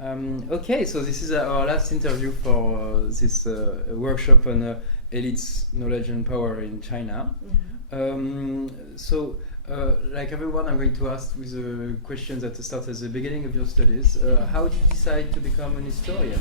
Okay, so this is our last interview for this workshop on elites, knowledge and power in China. Like everyone, I'm going to ask with a question that starts at the beginning of your studies. How did you decide to become an historian?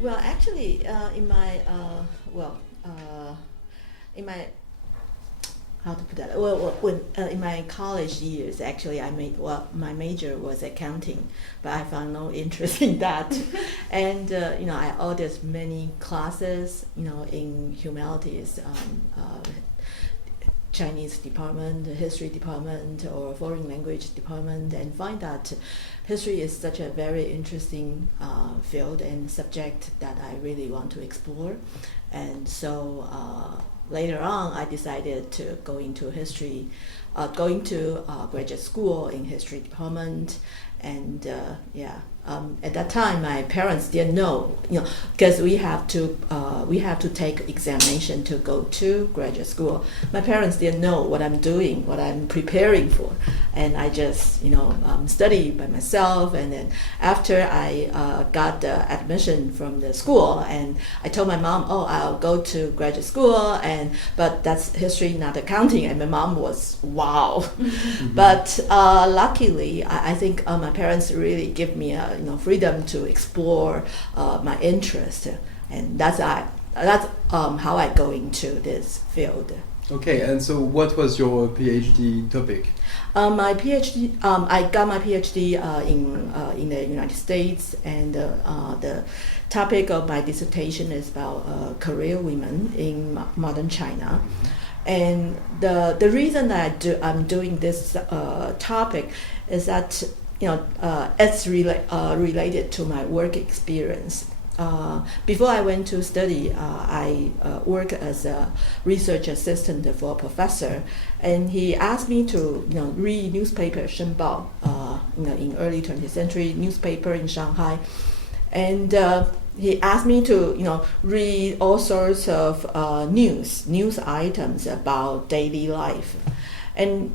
Well, actually, in my how to put that? In my college years, actually, my major was accounting, but I found no interest in that, and I ordered many classes, in humanities. Chinese department, history department, or foreign language department, and find that history is such a very interesting field and subject that I really want to explore. And so later on, I decided to go into history, going to graduate school in history department, and at that time, my parents didn't know, because we have to take examination to go to graduate school. My parents didn't know what I'm doing, what I'm preparing for, and I just, study by myself. And then after I got the admission from the school, and I told my mom, "Oh, I'll go to graduate school," but that's history, not accounting. And my mom was wow. Mm-hmm. But luckily, I think my parents really give me freedom to explore my interest, and that's how I go into this field. Okay, and so what was your PhD topic? My PhD, I got my PhD in the United States, and the topic of my dissertation is about career women in modern China. Mm-hmm. And the reason that I'm doing this topic is that it's related to my work experience. Before I went to study, I worked as a research assistant for a professor, and he asked me to read newspaper Shenbao, in early 20th century newspaper in Shanghai, and he asked me to read all sorts of news items about daily life, and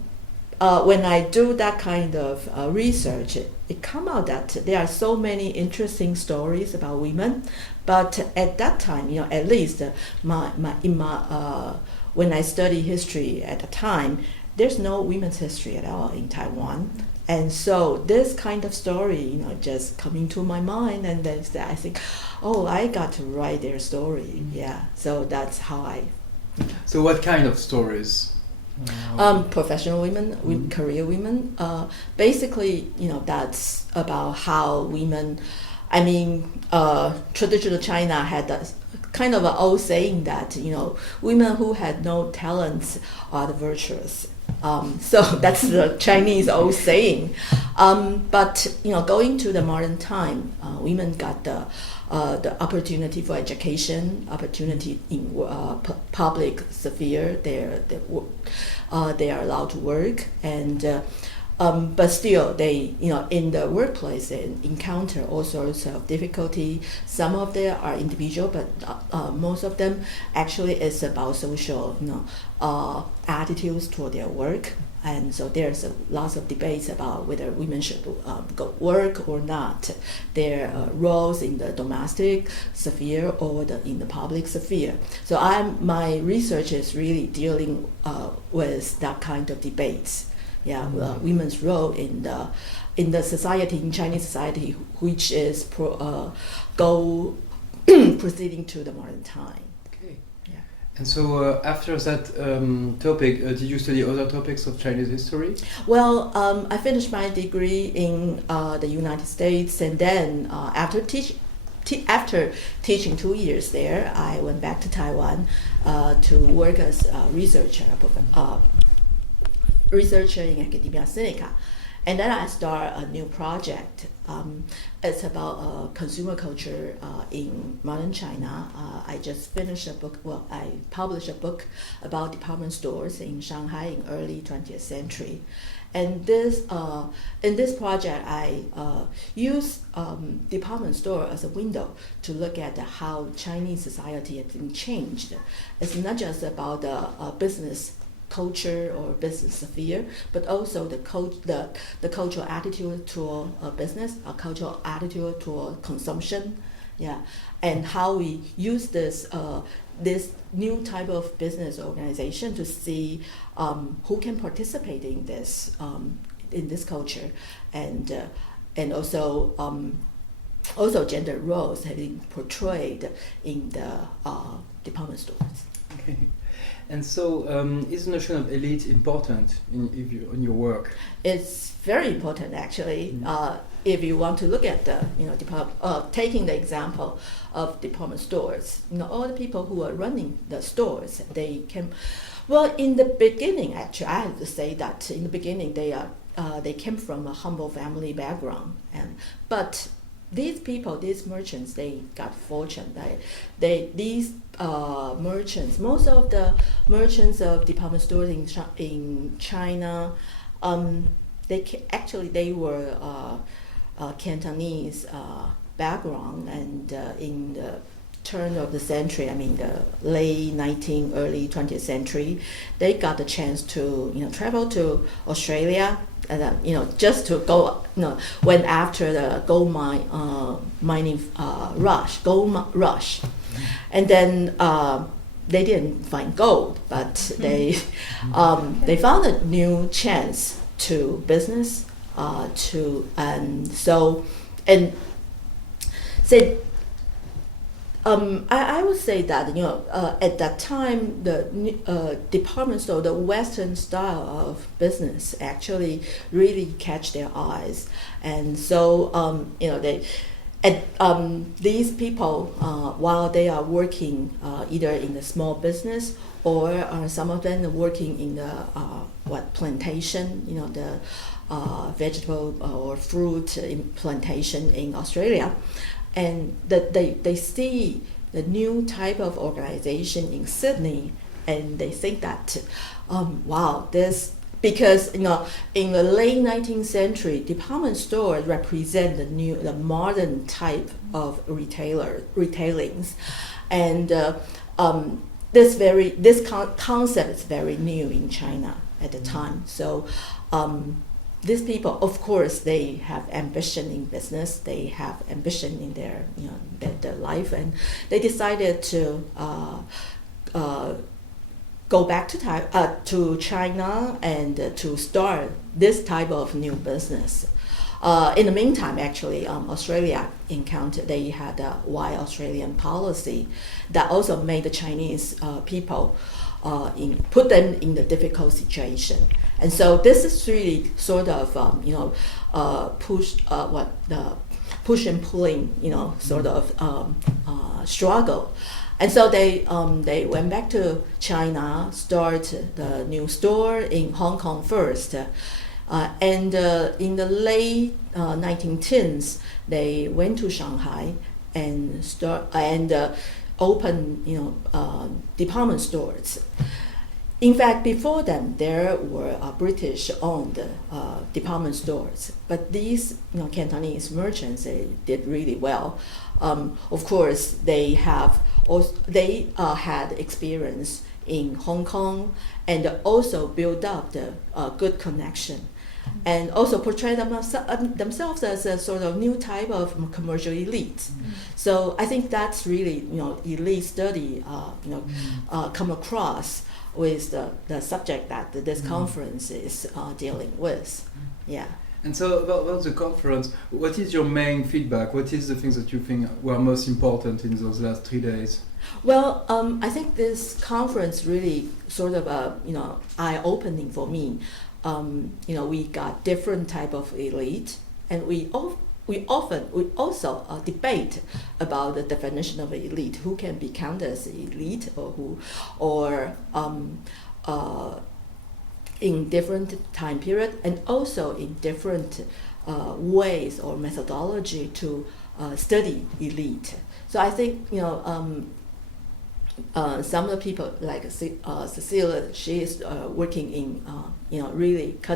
when I do that kind of research, it comes out that there are so many interesting stories about women. But at that time, at least when I study history at the time, there's no women's history at all in Taiwan. And so this kind of story, just coming to my mind, and then I think, oh, I got to write their story. Yeah, so that's how I. So what kind of stories? Professional women, career women. Basically, that's about how women. Traditional China had a kind of an old saying that women who had no talents are the virtuous. So that's the Chinese old saying. But going to the modern time, women got the opportunity for education, opportunity in public sphere. They are allowed to work, and but still they in the workplace they encounter all sorts of difficulty. Some of them are individual, but most of them actually is about social attitudes toward their work. And so there's lots of debates about whether women should go work or not, their roles in the domestic sphere or in the public sphere. So my research is really dealing with that kind of debates. Yeah, women's role in the society, in Chinese society, which is proceeding to the modern time. And so after that topic, did you study other topics of Chinese history? Well, I finished my degree in the United States, and then after teaching 2 years there, I went back to Taiwan to work as a researcher in academia Sinica. And then I start a new project. It's about consumer culture in modern China. I just finished a book. Well, I published a book about department stores in Shanghai in early 20th century. And this in this project, I use department store as a window to look at how Chinese society has been changed. It's not just about the business culture or business sphere, but also the cultural attitude toward business, a cultural attitude toward consumption, yeah, and how we use this this new type of business organization to see who can participate in this culture, and also also gender roles have been portrayed in the department stores. Okay. And so, is the notion of elite important in your work? It's very important, actually. If you want to look at the, taking the example of department stores, all the people who are running the stores, they can. Well, in the beginning, actually, I have to say that in the beginning they came from a humble family background, but these people, these merchants, they got fortune. These merchants, most of the merchants of department stores in China, they were Cantonese background, and in the turn of the century, I mean the late 19th, early 20th century, they got the chance to travel to Australia, and just to go, went after the gold mining rush, and then they didn't find gold, but they found a new chance to business, I would say that at that time the department store, the Western style of business actually really catch their eyes, and so these people while they are working either in the small business or some of them are working in the plantation, the vegetable or fruit plantation in Australia. And that they see the new type of organization in Sydney, and they think that, wow, because in the late 19th century, department stores represent the modern type of retailings, and this concept is very new in China at the time. So. These people, of course, they have ambition in business. They have ambition in their life, and they decided to go back to China and to start this type of new business. In the meantime, actually, Australia they had a Why Australian policy that also made the Chinese people put them in the difficult situation. And so this is really sort of push and pulling, sort of struggle. And so they went back to China, start the new store in Hong Kong first, and in the late 1910s they went to Shanghai and open department stores. In fact, before them, there were British-owned department stores, but these Cantonese merchants, they did really well. Of course, they had experience in Hong Kong, and also built up the good connection, and also portray themselves as a sort of new type of commercial elite. So I think that's really elite study come across with the subject that this conference is dealing with. Yeah. And so about the conference, what is your main feedback? What is the things that you think were most important in those last 3 days? Well, I think this conference really sort of eye-opening for me. We got different type of elite, and we also debate about the definition of elite. Who can be counted as elite, or in different time period and also in different ways or methodology to study elite. So I think some of the people like Cecilia, she is working in really cutting